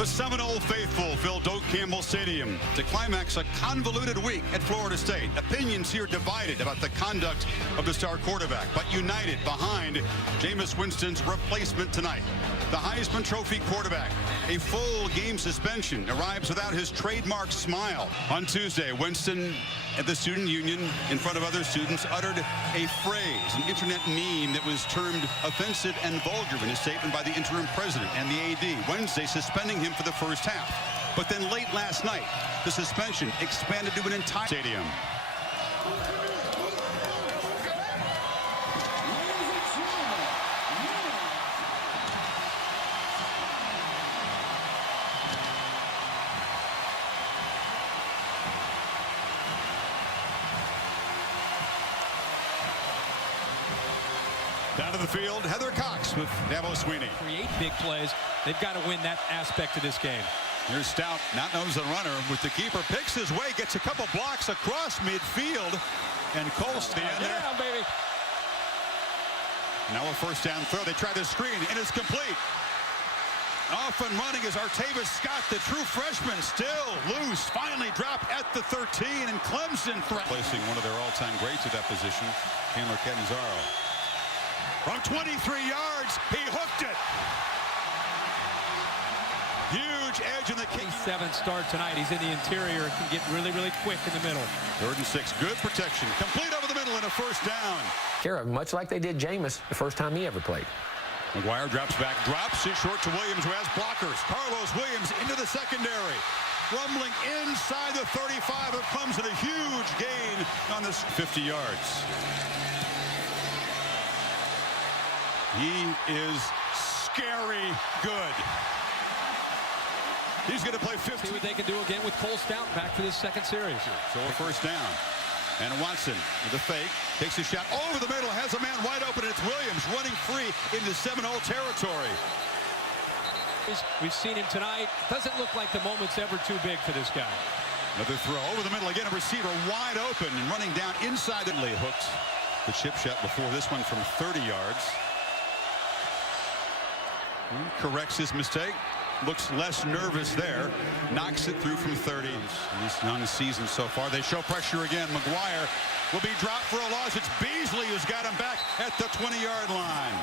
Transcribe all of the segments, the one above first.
The Seminole faithful filled Doak Campbell Stadium to climax a convoluted week at Florida State. Opinions here divided about the conduct of the star quarterback, but united behind Jameis Winston's replacement tonight. The Heisman Trophy quarterback, a full game suspension, arrives without his trademark smile. On Tuesday, Winston at the student union in front of other students uttered a phrase, an internet meme that was termed offensive and vulgar in a statement by the interim president and the AD. Wednesday suspending him for the first half. But then late last night, the suspension expanded to an entire stadium. Down to the field, Heather Cox with Dabo Sweeney. Create big plays. They've got to win that aspect of this game. Here's Stout, not knows the runner with the keeper, picks his way, gets a couple blocks across midfield, and Colston there. Yeah, baby. Now a first down throw. They try the screen, and it's complete. Off and running is Artavis Scott, the true freshman, still loose. Finally dropped at the 13, and Clemson placing one of their all-time greats at that position, Chandler Catanzaro. From 23 yards, he hooked it. Huge edge in the kick. 7 start tonight. He's in the interior and can get really, really quick in the middle. 3rd and 6. Good protection. Complete over the middle and a first down. Care of much like they did Jameis the first time he ever played. McGuire drops back, drops it short to Williams, who has blockers. Carlos Williams into the secondary. Rumbling inside the 35 of Clemson. A huge gain on this 50 yards. He is scary good. He's going to play 50. See what they can do again with Cole Stout back for this second series. So a first down. And Watson with a fake. Takes a shot over the middle. Has a man wide open. And it's Williams running free into Seminole territory. We've seen him tonight. Doesn't look like the moment's ever too big for this guy. Another throw over the middle. Again, a receiver wide open and running down inside the hooked. The chip shot before this one from 30 yards. Corrects his mistake. Looks less nervous there. Knocks it through from 30. This young season so far. They show pressure again. McGuire will be dropped for a loss. It's Beasley who's got him back at the 20-yard line.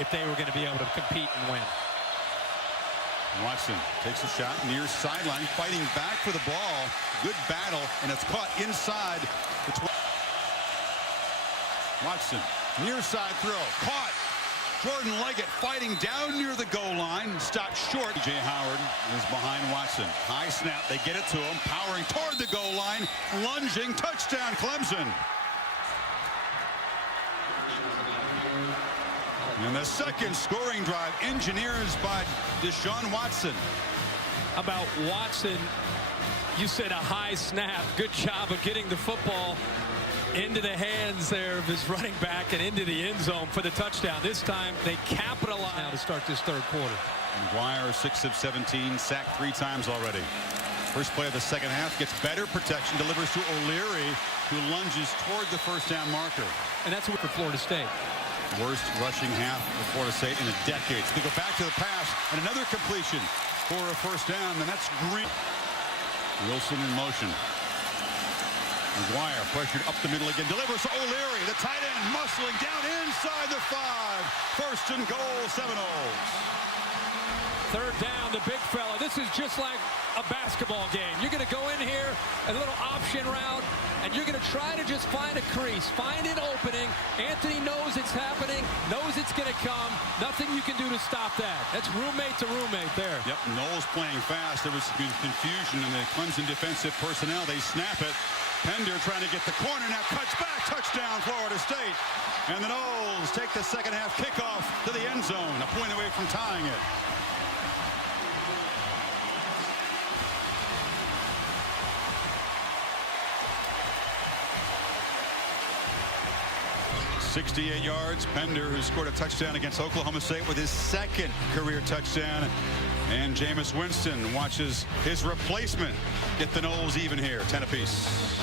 If they were going to be able to compete and win. Watson takes a shot near sideline, fighting back for the ball. Good battle, and it's caught inside the 20. Watson, near side throw, caught. Jordan Leggett fighting down near the goal line, stopped short. J. Howard is behind Watson. High snap, they get it to him, powering toward the goal line, lunging, touchdown Clemson. And the second scoring drive, engineers by Deshaun Watson. About Watson, you said a high snap. Good job of getting the football into the hands there of his running back and into the end zone for the touchdown. This time they capitalize now to start this third quarter. McGuire 6 of 17, sacked 3 times already. First play of the second half, gets better protection, delivers to O'Leary, who lunges toward the first down marker. And that's for Florida State. Worst rushing half of Florida State in a decade. So they go back to the pass and another completion for a first down, and that's Green. Wilson in motion. McGuire pressured up the middle again. Delivers to O'Leary, the tight end, muscling down inside the 5. First and goal, Seminoles. Third down, the big fella. This is just like a basketball game. You're going to go in here, a little option route, and you're going to try to just find a crease, find an opening. Anthony knows it's happening, knows it's going to come. Nothing you can do to stop that. That's roommate to roommate there. Yep, Knowles playing fast. There was confusion in the Clemson defensive personnel. They snap it. Pender trying to get the corner, now cuts back, touchdown Florida State. And the Noles take the second half kickoff to the end zone, a point away from tying it. .68 yards. Pender, who scored a touchdown against Oklahoma State with his second career touchdown. And Jameis Winston watches his replacement get the Noles even here, 10 apiece.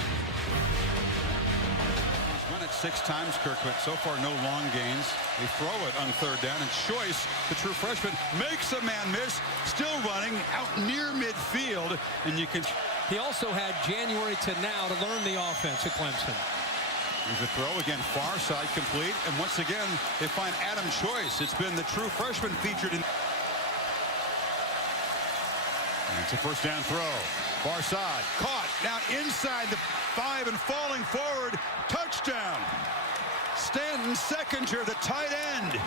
Run it 6 times, Kirk, but so far no long gains. They throw it on 3rd down, and Choice, the true freshman, makes a man miss, still running out near midfield, and you can... He also had January to now to learn the offense at Clemson. There's a throw again, far side complete, and once again they find Adam Choice. It's been the true freshman featured in... And it's a 1st down throw. Far side, caught, now inside the 5 and falling forward, touchdown. Stanton Seconder, the tight end.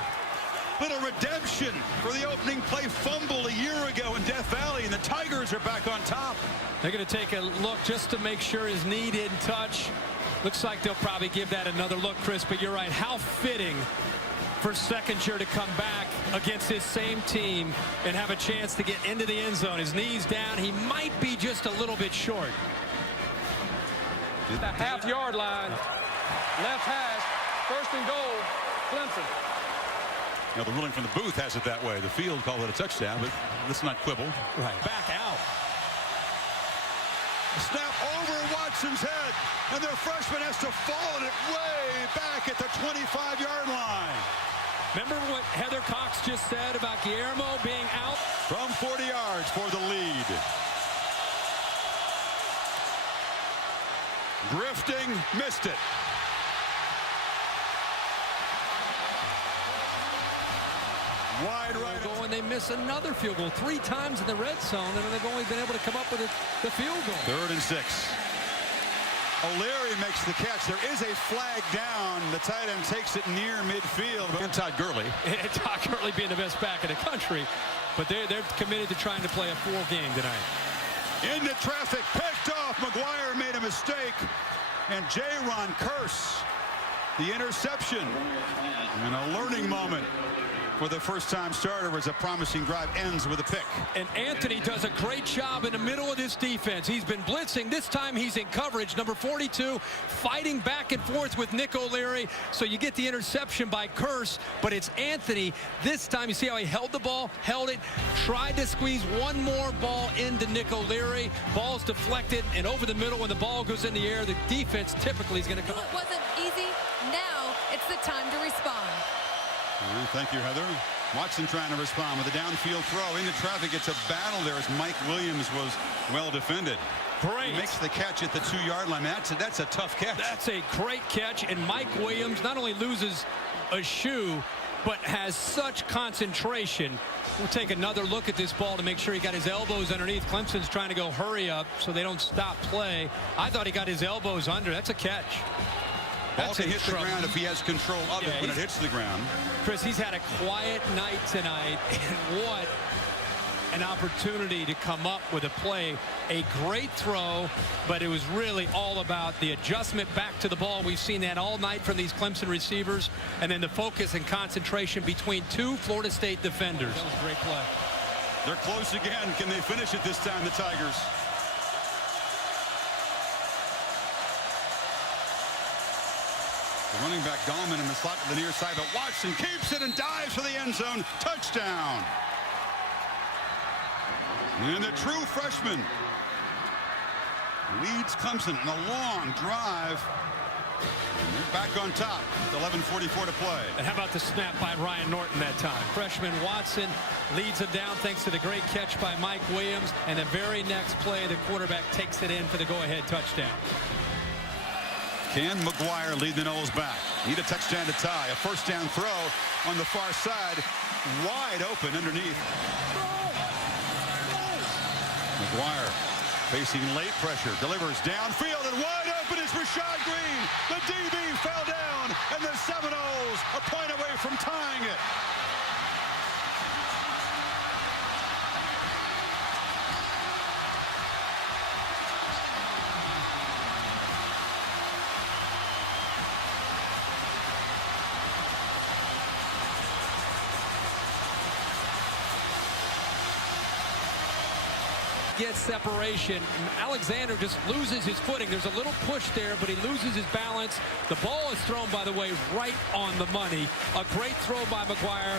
Little redemption for the opening play fumble a year ago in Death Valley, and the Tigers are back on top. They're going to take a look just to make sure his knee didn't touch. Looks like they'll probably give that another look, Chris, but you're right. How fitting for Seconder to come back against his same team and have a chance to get into the end zone. His knee's down. He might be just a little bit short. The half-yard line, left hash, 1st and goal, Clemson. You know, the ruling from the booth has it that way. The field called it a touchdown, but let's not quibble. Right. Back out. Snap over Watson's head, and their freshman has to fall it way back at the 25-yard line. Remember what Heather Cox just said about Guillermo being out? From 40 yards for the lead. Drifting, missed it. Wide right. And they miss another field goal 3 times in the red zone, and they've only been able to come up with the field goal. 3rd and 6. O'Leary makes the catch. There is a flag down. The tight end takes it near midfield. And Todd Gurley. And Todd Gurley being the best back in the country. But they're committed to trying to play a full game tonight. Into traffic, picked off. McGuire made a mistake. And J-Ron Curse, the interception. And a learning moment for the first-time starter as a promising drive ends with a pick. And Anthony does a great job in the middle of this defense. He's been blitzing. This time he's in coverage. Number 42, fighting back and forth with Nick O'Leary. So you get the interception by Curse, but it's Anthony. This time, you see how he held the ball, held it, tried to squeeze one more ball into Nick O'Leary. Ball's deflected, and over the middle when the ball goes in the air, the defense typically is going to come. It wasn't easy. Now it's the time to respond. Thank you, Heather. Watson trying to respond with a downfield throw into traffic. It's a battle there as Mike Williams was well defended. Great. He makes the catch at the 2-yard line. That's a tough catch. That's a great catch, and Mike Williams not only loses a shoe, but has such concentration. We'll take another look at this ball to make sure he got his elbows underneath. Clemson's trying to go hurry up so they don't stop play. I thought he got his elbows under. That's a catch. Ball can hit the ground if he has control of it when it hits the ground. Chris, he's had a quiet night tonight, and what an opportunity to come up with a play. A great throw, but it was really all about the adjustment back to the ball. We've seen that all night from these Clemson receivers, and then the focus and concentration between 2 Florida State defenders. That was a great play. They're close again. Can they finish it this time, the Tigers? The running back Gallman in the slot to the near side, but Watson keeps it and dives for the end zone. Touchdown. And the true freshman leads Clemson in a long drive. And they're back on top with 11:44 to play. And how about the snap by Ryan Norton that time? Freshman Watson leads them down thanks to the great catch by Mike Williams. And the very next play, the quarterback takes it in for the go-ahead touchdown. Can McGuire lead the Noles back? Need a touchdown to tie. A 1st down throw on the far side. Wide open underneath. McGuire facing late pressure. Delivers downfield, and wide open is Rashad Green. The DB fell down, and the Seminoles a point away from tying it. Gets separation. Alexander just loses his footing. There's a little push there, but he loses his balance. The ball is thrown, by the way, right on the money. A great throw by McGuire.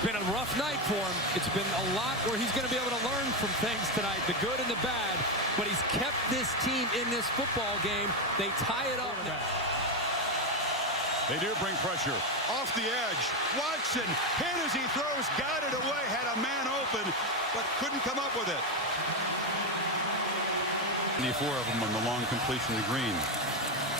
Been a rough night for him. It's been a lot where he's going to be able to learn from things tonight, the good and the bad. But he's kept this team in this football game. They tie it up now. They do bring pressure. Off the edge. Watson hit as he throws. Got it away. Had a man open, but couldn't come up with it. 24 of them on the long completion to Green.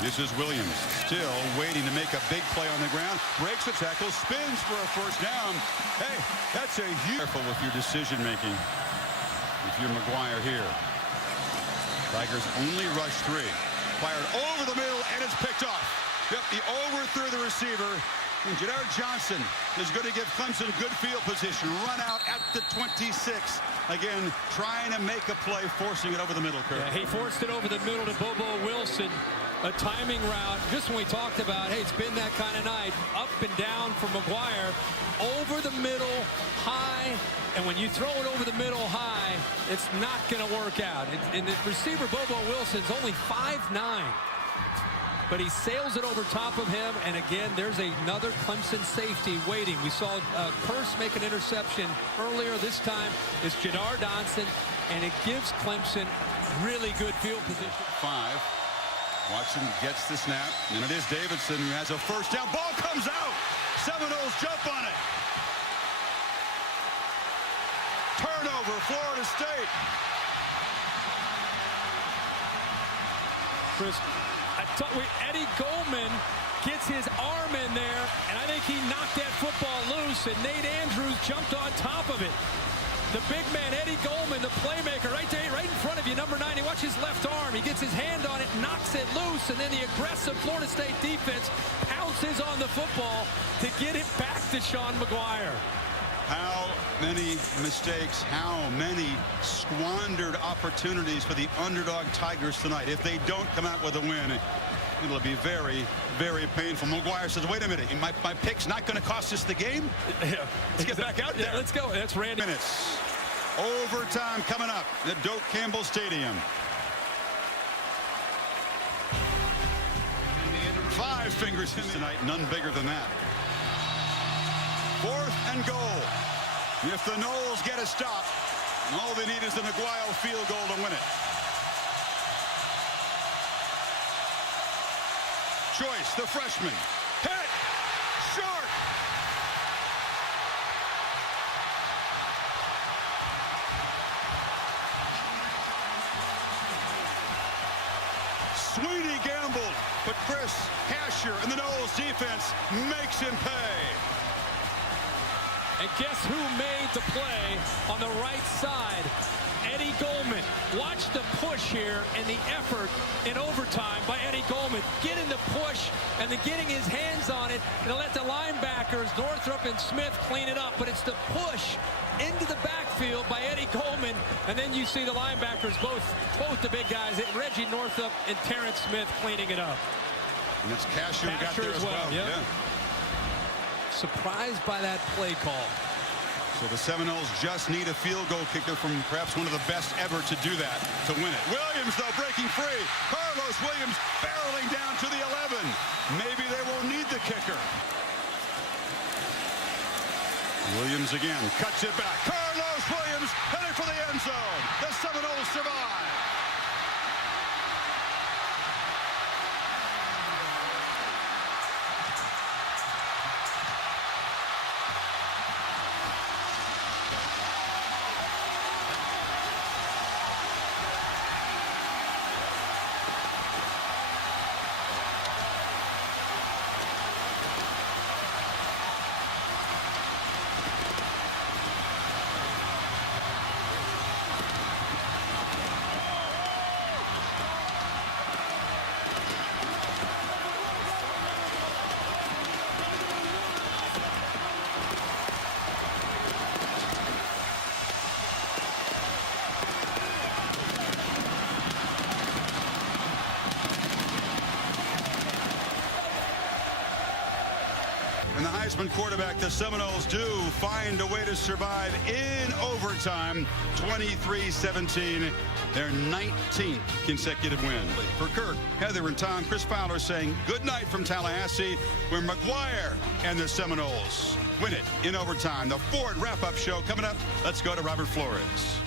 This is Williams, still waiting to make a big play on the ground. Breaks the tackle, spins for a first down. Hey, that's a huge... Careful with your decision making if you're McGuire here. Tigers only rush 3. Fired over the middle, and it's picked off. Yep, he overthrew the receiver. And Jadar Johnson is going to give Clemson good field position. Run out at the 26. Again, trying to make a play, forcing it over the middle, Kurt. Yeah, he forced it over the middle to Bobo Wilson. A timing route, just when we talked about, hey, it's been that kind of night. Up and down for McGuire. Over the middle, high. And when you throw it over the middle high, it's not going to work out. And the receiver, Bobo Wilson's only 5'9". But he sails it over top of him, and again, there's another Clemson safety waiting. We saw Curse make an interception earlier. This time, it's Jadar Johnson, and it gives Clemson really good field position. 5. Watson gets the snap, and it is Davidson who has a first down. Ball comes out. Seminoles jump on it. Turnover, Florida State. Chris, Eddie Goldman gets his arm in there, and I think he knocked that football loose, and Nate Andrews jumped on top of it. The big man, Eddie Goldman, the playmaker, right there, right in front of you, number 9. Watch his left arm. He gets his hand on it, knocks it loose, and then the aggressive Florida State defense pounces on the football to get it back to Sean McGuire. How many mistakes, how many squandered opportunities for the underdog Tigers tonight. If they don't come out with a win, it'll be very, very painful. McGuire says, wait a minute, my pick's not going to cost us the game? Yeah. Let's get back out there. Yeah, let's go. That's Randy. Minutes. Overtime coming up at Doak Campbell Stadium. 5 fingers in tonight, none bigger than that. 4th and goal. If the Noles get a stop, all they need is the McGuire field goal to win it. Choice, the freshman. Hit! Short! Sweeney gambled, but Chris Cashier and the Noles defense makes him pay. And guess who made the play on the right side? Eddie Goldman. Watch the push here and the effort in overtime by Eddie Goldman. Getting the push and then getting his hands on it and let the linebackers, Northrup and Smith, clean it up. But it's the push into the backfield by Eddie Goldman. And then you see the linebackers, both the big guys, Reggie Northrup and Terrence Smith, cleaning it up. And it's Cashier who got there as well. Yep. Yeah. Surprised by that play call. So the Seminoles just need a field goal kicker from perhaps one of the best ever to do that, to win it. Williams, though, breaking free. Carlos Williams barreling down to the 11. Maybe they won't need the kicker. Williams again, cuts it back. Carlos Williams headed for the end zone. The Seminoles survive. And the Heisman quarterback, the Seminoles do find a way to survive in overtime, 23-17, their 19th consecutive win. For Kirk, Heather, and Tom, Chris Fowler saying good night from Tallahassee, where McGuire and the Seminoles win it in overtime. The Ford wrap-up show coming up. Let's go to Robert Flores.